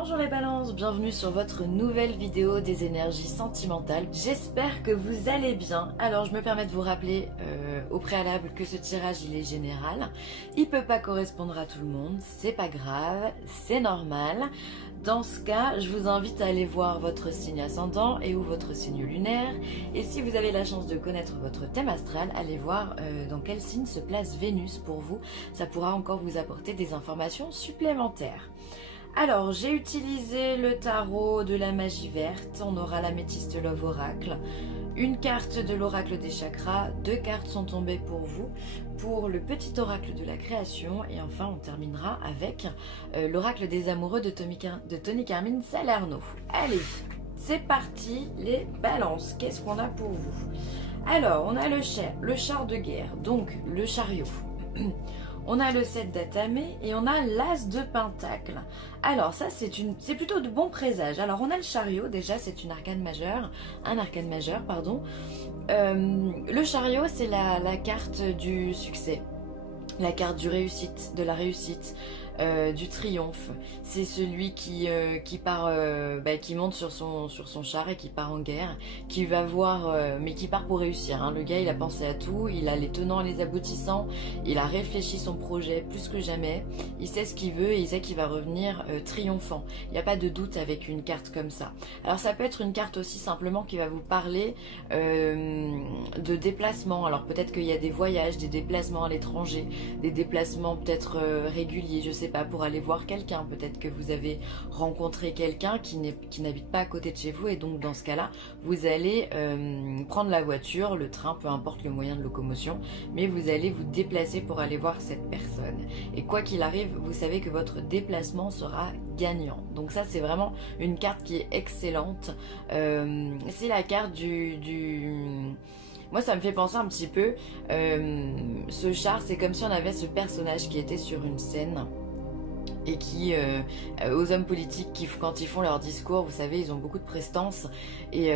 Bonjour les balances, bienvenue sur votre nouvelle vidéo des énergies sentimentales. J'espère que vous allez bien. Alors je me permets de vous rappeler au préalable que ce tirage il est général. Il peut pas correspondre à tout le monde, c'est pas grave, c'est normal. Dans ce cas, je vous invite à aller voir votre signe ascendant et ou votre signe lunaire. Et si vous avez la chance de connaître votre thème astral, allez voir dans quel signe se place Vénus pour vous. Ça pourra encore vous apporter des informations supplémentaires. Alors, j'ai utilisé le tarot de la magie verte. On aura l'améthyste Love Oracle. Une carte de l'oracle des chakras. 2 cartes sont tombées pour vous. Pour le petit oracle de la création. Et enfin, on terminera avec l'oracle des amoureux de Tony Carmine Salerno. Allez, c'est parti les balances. Qu'est-ce qu'on a pour vous? Alors, on a le char de guerre, donc le chariot. On a le 7 d'Atamé et on a l'As de Pentacle. Alors ça c'est plutôt de bons présages. Alors on a le chariot, déjà c'est un arcane majeur, pardon. Le chariot c'est la carte du succès, la carte de la réussite. Du triomphe, c'est celui qui part, qui monte sur son char et qui part en guerre, qui va voir, mais qui part pour réussir. Hein. Le gars, il a pensé à tout, il a les tenants et les aboutissants, il a réfléchi son projet plus que jamais. Il sait ce qu'il veut et il sait qu'il va revenir triomphant. Il n'y a pas de doute avec une carte comme ça. Alors ça peut être une carte aussi simplement qui va vous parler de déplacement. Alors peut-être qu'il y a des voyages, des déplacements à l'étranger, des déplacements peut-être réguliers, je sais pas, pour aller voir quelqu'un. Peut-être que vous avez rencontré quelqu'un qui n'habite pas à côté de chez vous et donc dans ce cas-là, vous allez prendre la voiture, le train, peu importe le moyen de locomotion, mais vous allez vous déplacer pour aller voir cette personne. Et quoi qu'il arrive, vous savez que votre déplacement sera gagnant. Donc ça, c'est vraiment une carte qui est excellente. C'est la carte Moi, ça me fait penser un petit peu, ce char, c'est comme si on avait ce personnage qui était sur une scène et qui, aux hommes politiques, quand ils font leur discours, vous savez, ils ont beaucoup de prestance et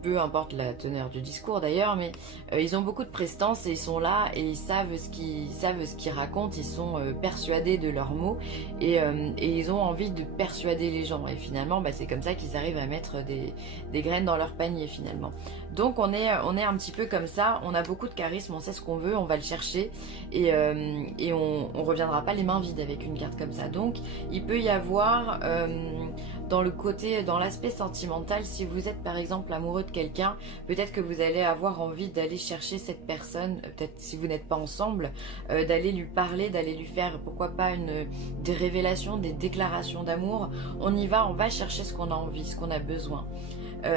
peu importe la teneur du discours d'ailleurs, mais ils ont beaucoup de prestance et ils sont là et ils savent ce qu'ils racontent, ils sont persuadés de leurs mots et ils ont envie de persuader les gens et finalement, c'est comme ça qu'ils arrivent à mettre des graines dans leur panier finalement. Donc on est un petit peu comme ça, on a beaucoup de charisme, on sait ce qu'on veut, on va le chercher et on reviendra pas les mains vides avec une carte comme ça. Donc il peut y avoir dans l'aspect sentimental, si vous êtes par exemple amoureux de quelqu'un, peut-être que vous allez avoir envie d'aller chercher cette personne, peut-être si vous n'êtes pas ensemble, d'aller lui parler, d'aller lui faire pourquoi pas des révélations, des déclarations d'amour. On y va, on va chercher ce qu'on a envie, ce qu'on a besoin.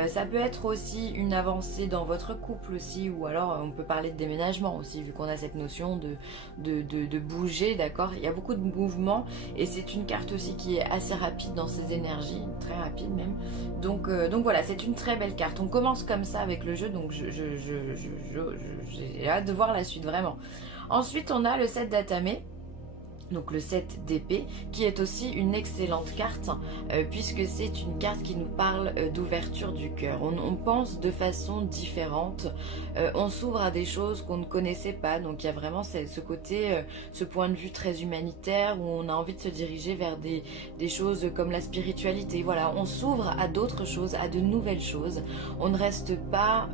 Ça peut être aussi une avancée dans votre couple aussi, ou alors on peut parler de déménagement aussi, vu qu'on a cette notion de bouger, d'accord. Il y a beaucoup de mouvements et c'est une carte aussi qui est assez rapide dans ses énergies, très rapide même. Donc voilà, c'est une très belle carte. On commence comme ça avec le jeu, donc j'ai hâte de voir la suite, vraiment. Ensuite, on a le 7 d'Atamé. Donc le 7 d'épée, qui est aussi une excellente carte, puisque c'est une carte qui nous parle d'ouverture du cœur. On pense de façon différente, on s'ouvre à des choses qu'on ne connaissait pas, donc il y a vraiment ce côté, ce point de vue très humanitaire, où on a envie de se diriger vers des choses comme la spiritualité. Voilà, on s'ouvre à d'autres choses, à de nouvelles choses, on ne reste pas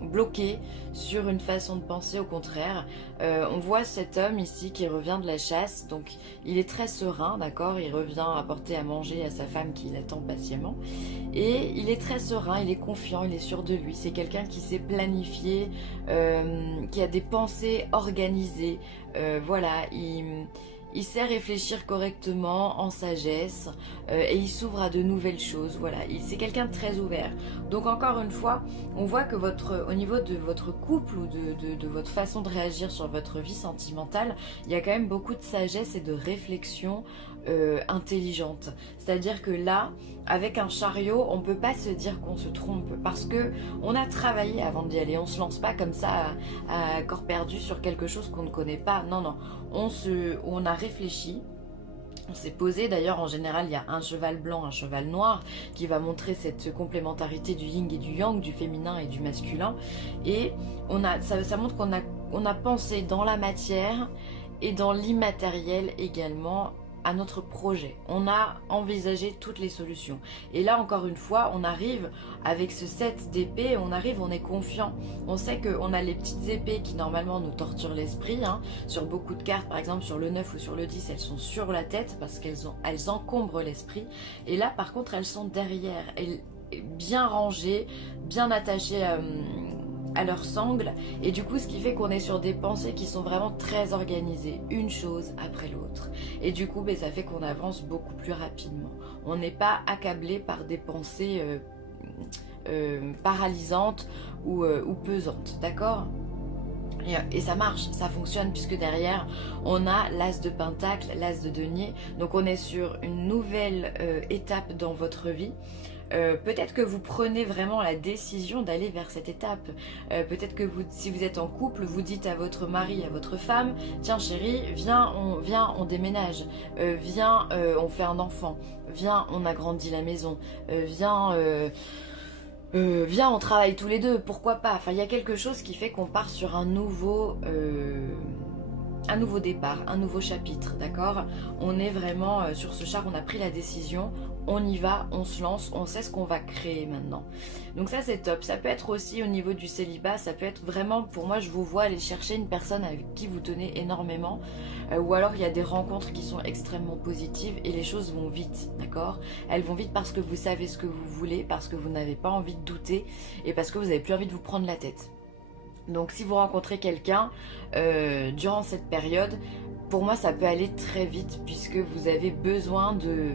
bloqué sur une façon de penser, au contraire. On voit cet homme ici qui revient de la chasse, donc il est très serein, d'accord, il revient apporter à manger à sa femme qui l'attend patiemment et il est très serein, il est confiant, il est sûr de lui, c'est quelqu'un qui sait planifier, qui a des pensées organisées, voilà, il sait réfléchir correctement, en sagesse, et il s'ouvre à de nouvelles choses. Voilà, c'est quelqu'un de très ouvert. Donc encore une fois, on voit que au niveau de votre couple ou de votre façon de réagir sur votre vie sentimentale, il y a quand même beaucoup de sagesse et de réflexion intelligente. C'est-à-dire que là, avec un chariot, on ne peut pas se dire qu'on se trompe parce que on a travaillé avant d'y aller. On ne se lance pas comme ça à corps perdu sur quelque chose qu'on ne connaît pas. Non, non. On a réfléchi. On s'est posé, d'ailleurs en général il y a un cheval blanc, un cheval noir qui va montrer cette complémentarité du yin et du yang, du féminin et du masculin. Et ça montre qu'on a pensé dans la matière et dans l'immatériel également à notre projet. On a envisagé toutes les solutions. Et là, encore une fois, on arrive avec ce 7 d'épée, on est confiant. On sait qu'on a les petites épées qui normalement nous torturent l'esprit. Hein. Sur beaucoup de cartes, par exemple sur le 9 ou sur le 10, elles sont sur la tête parce qu'elles encombrent l'esprit. Et là, par contre, elles sont derrière, bien rangées, bien attachées à leur sangle, et du coup ce qui fait qu'on est sur des pensées qui sont vraiment très organisées, une chose après l'autre, et du coup ça fait qu'on avance beaucoup plus rapidement. On n'est pas accablé par des pensées paralysantes ou pesantes, d'accord ? Et ça marche, ça fonctionne, puisque derrière on a l'as de pentacle, l'as de denier, donc on est sur une nouvelle étape dans votre vie. Peut-être que vous prenez vraiment la décision d'aller vers cette étape. Peut-être que si vous êtes en couple, vous dites à votre mari, à votre femme, tiens chérie, viens on déménage, viens on fait un enfant, viens on agrandit la maison, viens on travaille tous les deux, pourquoi pas. Enfin, il y a quelque chose qui fait qu'on part sur un nouveau départ, un nouveau chapitre, d'accord ? On est vraiment sur ce char, on a pris la décision, on y va, on se lance, on sait ce qu'on va créer maintenant. Donc ça c'est top. Ça peut être aussi au niveau du célibat, ça peut être vraiment, pour moi je vous vois aller chercher une personne avec qui vous tenez énormément, ou alors il y a des rencontres qui sont extrêmement positives et les choses vont vite, d'accord ? Elles vont vite parce que vous savez ce que vous voulez, parce que vous n'avez pas envie de douter et parce que vous n'avez plus envie de vous prendre la tête. Donc si vous rencontrez quelqu'un durant cette période, pour moi ça peut aller très vite puisque vous avez besoin de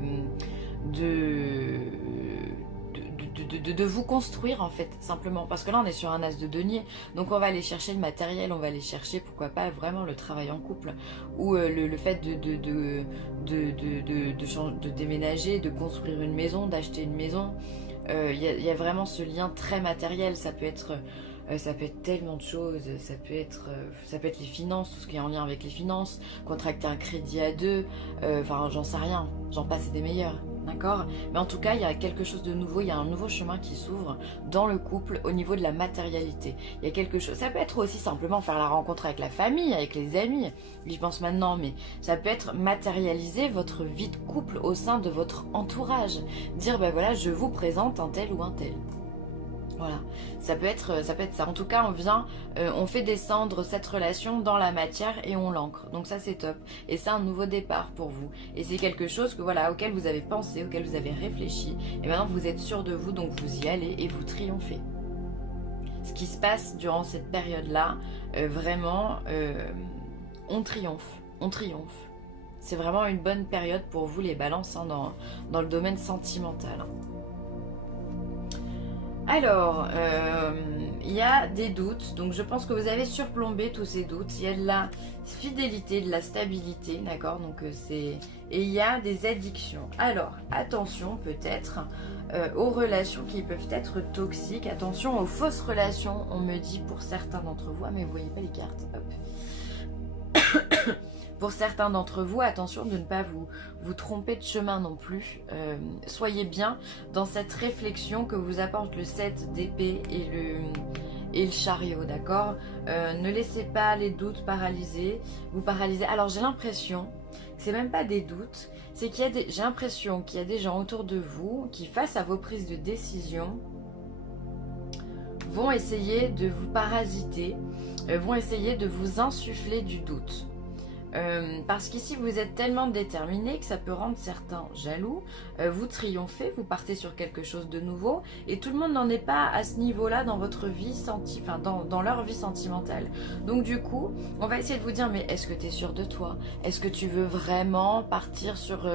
vous construire en fait, simplement. Parce que là on est sur un as de denier, donc on va aller chercher le matériel, on va aller chercher pourquoi pas vraiment le travail en couple, ou le fait de déménager, de construire une maison, d'acheter une maison. Y a vraiment ce lien très matériel, ça peut être tellement de choses, ça peut être les finances, tout ce qui est en lien avec les finances, contracter un crédit à deux, enfin j'en sais rien, j'en passe des meilleurs, d'accord ? Mais en tout cas, il y a quelque chose de nouveau, il y a un nouveau chemin qui s'ouvre dans le couple au niveau de la matérialité. Il y a quelque chose, ça peut être aussi simplement faire la rencontre avec la famille, avec les amis, j'y pense maintenant, mais ça peut être matérialiser votre vie de couple au sein de votre entourage. Dire, ben voilà, je vous présente un tel ou un tel. Voilà, ça peut être ça. En tout cas, on fait descendre cette relation dans la matière et on l'ancre. Donc ça, c'est top. Et c'est un nouveau départ pour vous. Et c'est quelque chose que voilà, auquel vous avez pensé, auquel vous avez réfléchi. Et maintenant, vous êtes sûr de vous, donc vous y allez et vous triomphez. Ce qui se passe durant cette période-là, vraiment, on triomphe. On triomphe. C'est vraiment une bonne période pour vous, les balances, hein, dans le domaine sentimental. Alors, il y a des doutes, donc je pense que vous avez surplombé tous ces doutes. Il y a de la fidélité, de la stabilité, d'accord, donc et il y a des addictions. Alors, attention peut-être aux relations qui peuvent être toxiques, attention aux fausses relations, on me dit pour certains d'entre vous. Ah, mais vous voyez pas les cartes, hop. Pour certains d'entre vous, attention de ne pas vous tromper de chemin non plus. Soyez bien dans cette réflexion que vous apporte le 7 d'épée et le chariot, d'accord ? Ne laissez pas les doutes vous paralyser. Alors j'ai l'impression que c'est même pas des doutes, c'est j'ai l'impression qu'il y a des gens autour de vous qui, face à vos prises de décision, vont essayer de vous parasiter, vont essayer de vous insuffler du doute. Parce qu'ici vous êtes tellement déterminé que ça peut rendre certains jaloux, vous triomphez, vous partez sur quelque chose de nouveau et tout le monde n'en est pas à ce niveau-là dans votre vie, dans leur vie sentimentale. Donc du coup, on va essayer de vous dire, mais est-ce que tu es sûr de toi? Est-ce que tu veux vraiment partir sur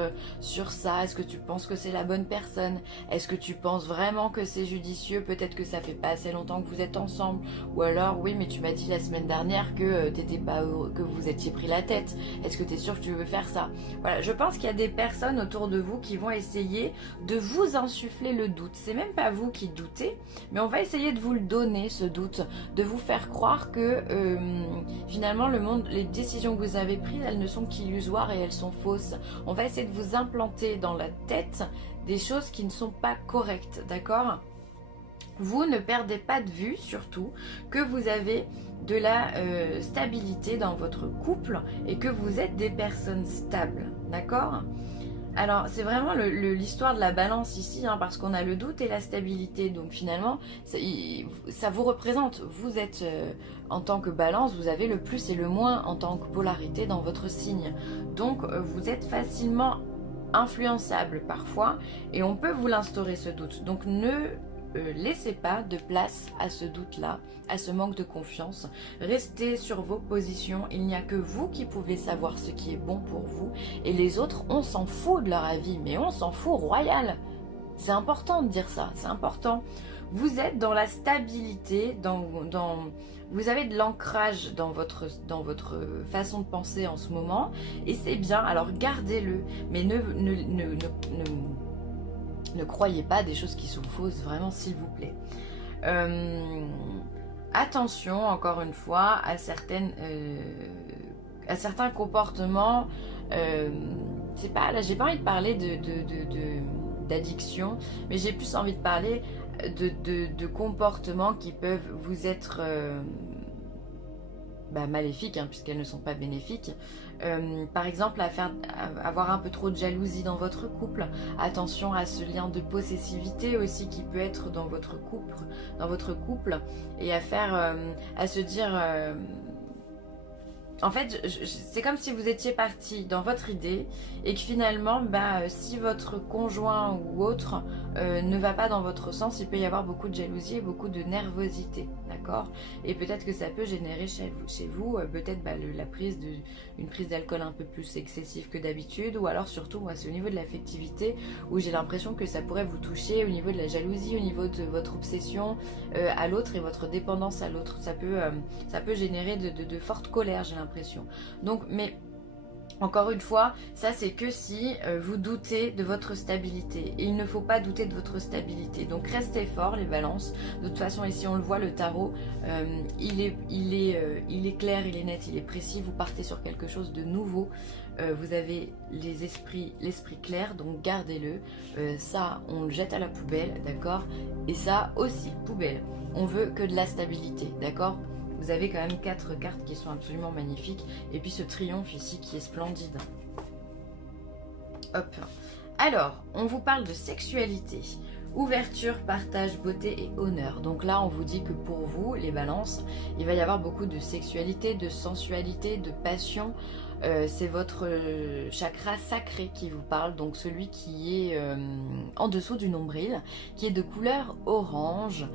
ça? Est-ce que tu penses que c'est la bonne personne? Est-ce que tu penses vraiment que c'est judicieux? Peut-être que ça fait pas assez longtemps que vous êtes ensemble, ou alors oui mais tu m'as dit la semaine dernière que t'étais pas heureux, que vous étiez pris la tête. Est-ce que tu es sûr que tu veux faire ça? Voilà, je pense qu'il y a des personnes autour de vous qui vont essayer de vous insuffler le doute. C'est même pas vous qui doutez, mais on va essayer de vous le donner, ce doute, de vous faire croire que finalement le monde, les décisions que vous avez prises, elles ne sont qu'illusoires et elles sont fausses. On va essayer de vous implanter dans la tête des choses qui ne sont pas correctes, d'accord? Vous ne perdez pas de vue, surtout, que vous avez de la stabilité dans votre couple et que vous êtes des personnes stables, d'accord? Alors, c'est vraiment l'histoire de la balance ici, hein, parce qu'on a le doute et la stabilité. Donc finalement, ça vous représente. Vous êtes, en tant que balance, vous avez le plus et le moins en tant que polarité dans votre signe. Donc, vous êtes facilement influençable parfois, et on peut vous l'instaurer ce doute. Donc ne laissez pas de place à ce doute-là, à ce manque de confiance. Restez sur vos positions. Il n'y a que vous qui pouvez savoir ce qui est bon pour vous. Et les autres, on s'en fout de leur avis, mais on s'en fout royal. C'est important de dire ça, c'est important. Vous êtes dans la stabilité, vous avez de l'ancrage dans votre façon de penser en ce moment. Et c'est bien, alors gardez-le. Mais ne croyez pas des choses qui sont fausses, vraiment, s'il vous plaît. Attention, encore une fois, à certains comportements. C'est pas, là, j'ai pas envie de parler d'addiction, mais j'ai plus envie de parler de comportements qui peuvent vous être maléfiques, hein, puisqu'elles ne sont pas bénéfiques. Par exemple, avoir un peu trop de jalousie dans votre couple. Attention à ce lien de possessivité aussi qui peut être dans votre couple, et à se dire en fait, c'est comme si vous étiez parti dans votre idée et que finalement, si votre conjoint ou autre ne va pas dans votre sens, il peut y avoir beaucoup de jalousie et beaucoup de nervosité, d'accord? Et peut-être que ça peut générer chez vous peut-être une prise d'alcool un peu plus excessive que d'habitude, ou alors surtout, moi, c'est au niveau de l'affectivité où j'ai l'impression que ça pourrait vous toucher, au niveau de la jalousie, au niveau de votre obsession à l'autre et votre dépendance à l'autre. Ça peut générer de fortes colères, j'ai l'impression. Donc, mais encore une fois, ça c'est que si vous doutez de votre stabilité. Et il ne faut pas douter de votre stabilité. Donc restez forts les balances. De toute façon, ici on le voit, le tarot, il est clair, il est net, il est précis. Vous partez sur quelque chose de nouveau. Vous avez l'esprit clair, donc gardez-le. Ça, on le jette à la poubelle, d'accord? Et ça aussi, poubelle. On veut que de la stabilité, d'accord? Vous avez quand même 4 cartes qui sont absolument magnifiques. Et puis ce triomphe ici qui est splendide. Hop. Alors, on vous parle de sexualité. Ouverture, partage, beauté et honneur. Donc là, on vous dit que pour vous, les balances, il va y avoir beaucoup de sexualité, de sensualité, de passion. C'est votre chakra sacré qui vous parle, donc celui qui est en dessous du nombril, qui est de couleur orange.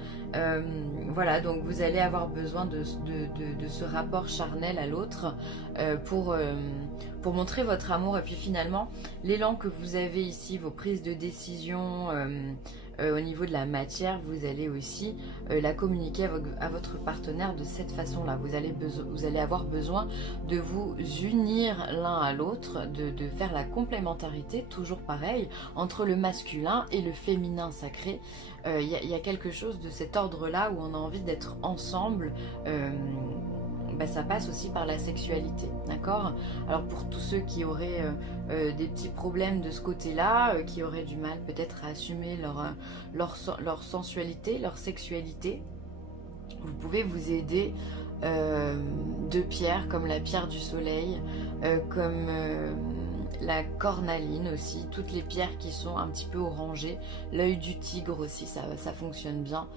Voilà, donc vous allez avoir besoin de ce rapport charnel à l'autre pour montrer votre amour. Et puis finalement, l'élan que vous avez ici, vos prises de décision au niveau de la matière, vous allez aussi la communiquer à votre partenaire de cette façon-là. Vous allez avoir besoin de vous unir l'un à l'autre, de faire la complémentarité, toujours pareil, entre le masculin et le féminin sacré. Il y a quelque chose de cet ordre-là où on a envie d'être ensemble. Ça passe aussi par la sexualité, d'accord? Alors pour tous ceux qui auraient des petits problèmes de ce côté-là, qui auraient du mal peut-être à assumer leur sensualité, leur sexualité, vous pouvez vous aider de pierres comme la pierre du soleil, comme la cornaline aussi, toutes les pierres qui sont un petit peu orangées, l'œil du tigre aussi, ça fonctionne bien.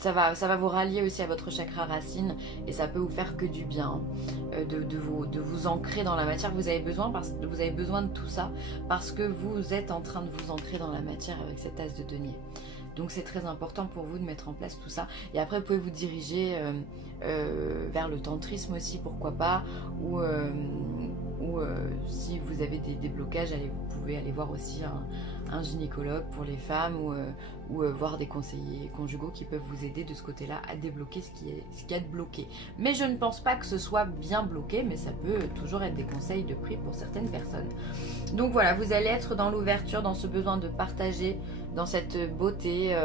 Ça va vous rallier aussi à votre chakra racine et ça peut vous faire que du bien, de vous ancrer dans la matière. Vous avez besoin de tout ça parce que vous êtes en train de vous ancrer dans la matière avec cet as de denier. Donc c'est très important pour vous de mettre en place tout ça. Et après vous pouvez vous diriger vers le tantrisme aussi, pourquoi pas, ou si vous avez des blocages, vous pouvez aller voir aussi un gynécologue pour les femmes, ou voir des conseillers conjugaux qui peuvent vous aider de ce côté-là à débloquer ce qui est bloqué. Mais je ne pense pas que ce soit bien bloqué, mais ça peut toujours être des conseils de prix pour certaines personnes. Donc voilà, vous allez être dans l'ouverture, dans ce besoin de partager, dans cette beauté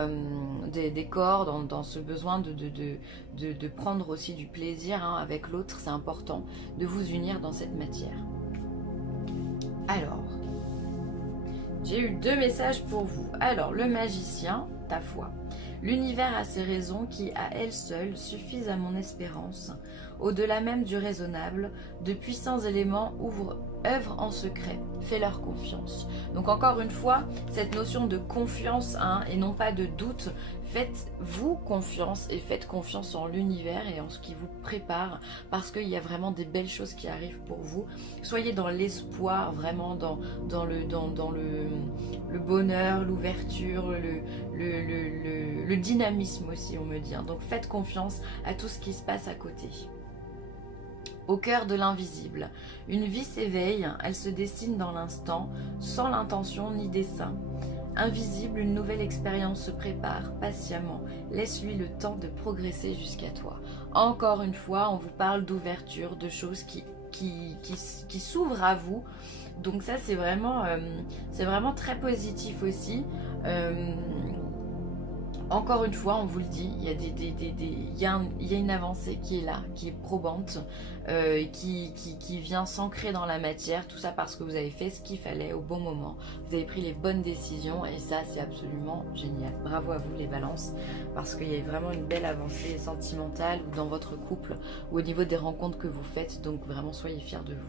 des corps, dans ce besoin de prendre aussi du plaisir avec l'autre. C'est important de vous unir dans cette matière. Alors, j'ai eu 2 messages pour vous. Alors, le magicien, ta foi. L'univers a ses raisons qui, à elles seules, suffisent à mon espérance. Au-delà même du raisonnable, de puissants éléments ouvrent œuvrent en secret, fais-leur confiance. Donc encore une fois, cette notion de confiance et non pas de doute, faites-vous confiance et faites confiance en l'univers et en ce qui vous prépare parce qu'il y a vraiment des belles choses qui arrivent pour vous. Soyez dans l'espoir, vraiment dans le bonheur, l'ouverture, le dynamisme aussi on me dit. Donc faites confiance à tout ce qui se passe à côté. Au cœur de l'invisible, une vie s'éveille, elle se dessine dans l'instant, sans l'intention ni dessein. Invisible, une nouvelle expérience se prépare patiemment. Laisse-lui le temps de progresser jusqu'à toi. Encore une fois, on vous parle d'ouverture, de choses qui s'ouvrent à vous. Donc ça, c'est vraiment très positif aussi. Encore une fois, on vous le dit, il y a une avancée qui est là, qui est probante, qui vient s'ancrer dans la matière, tout ça parce que vous avez fait ce qu'il fallait au bon moment, vous avez pris les bonnes décisions et ça c'est absolument génial. Bravo à vous les balances, parce qu'il y a vraiment une belle avancée sentimentale ou dans votre couple ou au niveau des rencontres que vous faites, donc vraiment soyez fiers de vous.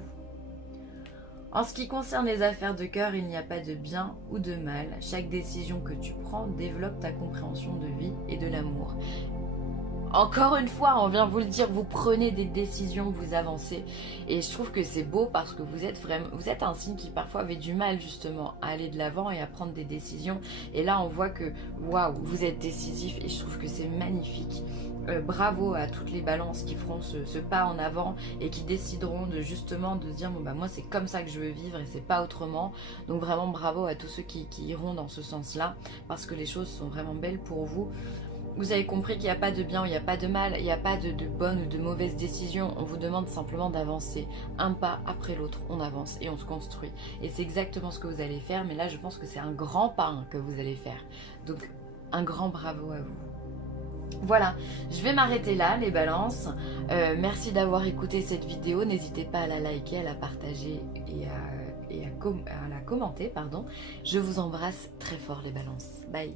En ce qui concerne les affaires de cœur, il n'y a pas de bien ou de mal. Chaque décision que tu prends développe ta compréhension de vie et de l'amour. Encore une fois, on vient vous le dire, vous prenez des décisions, vous avancez. Et je trouve que c'est beau parce que vous êtes un signe qui parfois avait du mal justement à aller de l'avant et à prendre des décisions. Et là, on voit que, waouh, vous êtes décisif et je trouve que c'est magnifique. Bravo à toutes les balances qui feront ce pas en avant et qui décideront de justement de dire bon bah moi c'est comme ça que je veux vivre et c'est pas autrement. Donc vraiment bravo à tous ceux qui iront dans ce sens là parce que les choses sont vraiment belles pour vous. Vous avez compris qu'il n'y a pas de bien ou il n'y a pas de mal, il n'y a pas de bonne ou de mauvaise décision. On vous demande simplement d'avancer un pas après l'autre, on avance et on se construit. Et c'est exactement ce que vous allez faire, mais là je pense que c'est un grand pas que vous allez faire. Donc un grand bravo à vous. Voilà, je vais m'arrêter là les balances. Merci d'avoir écouté cette vidéo. N'hésitez pas à la liker, à la partager et à la commenter. Pardon. Je vous embrasse très fort les balances. Bye.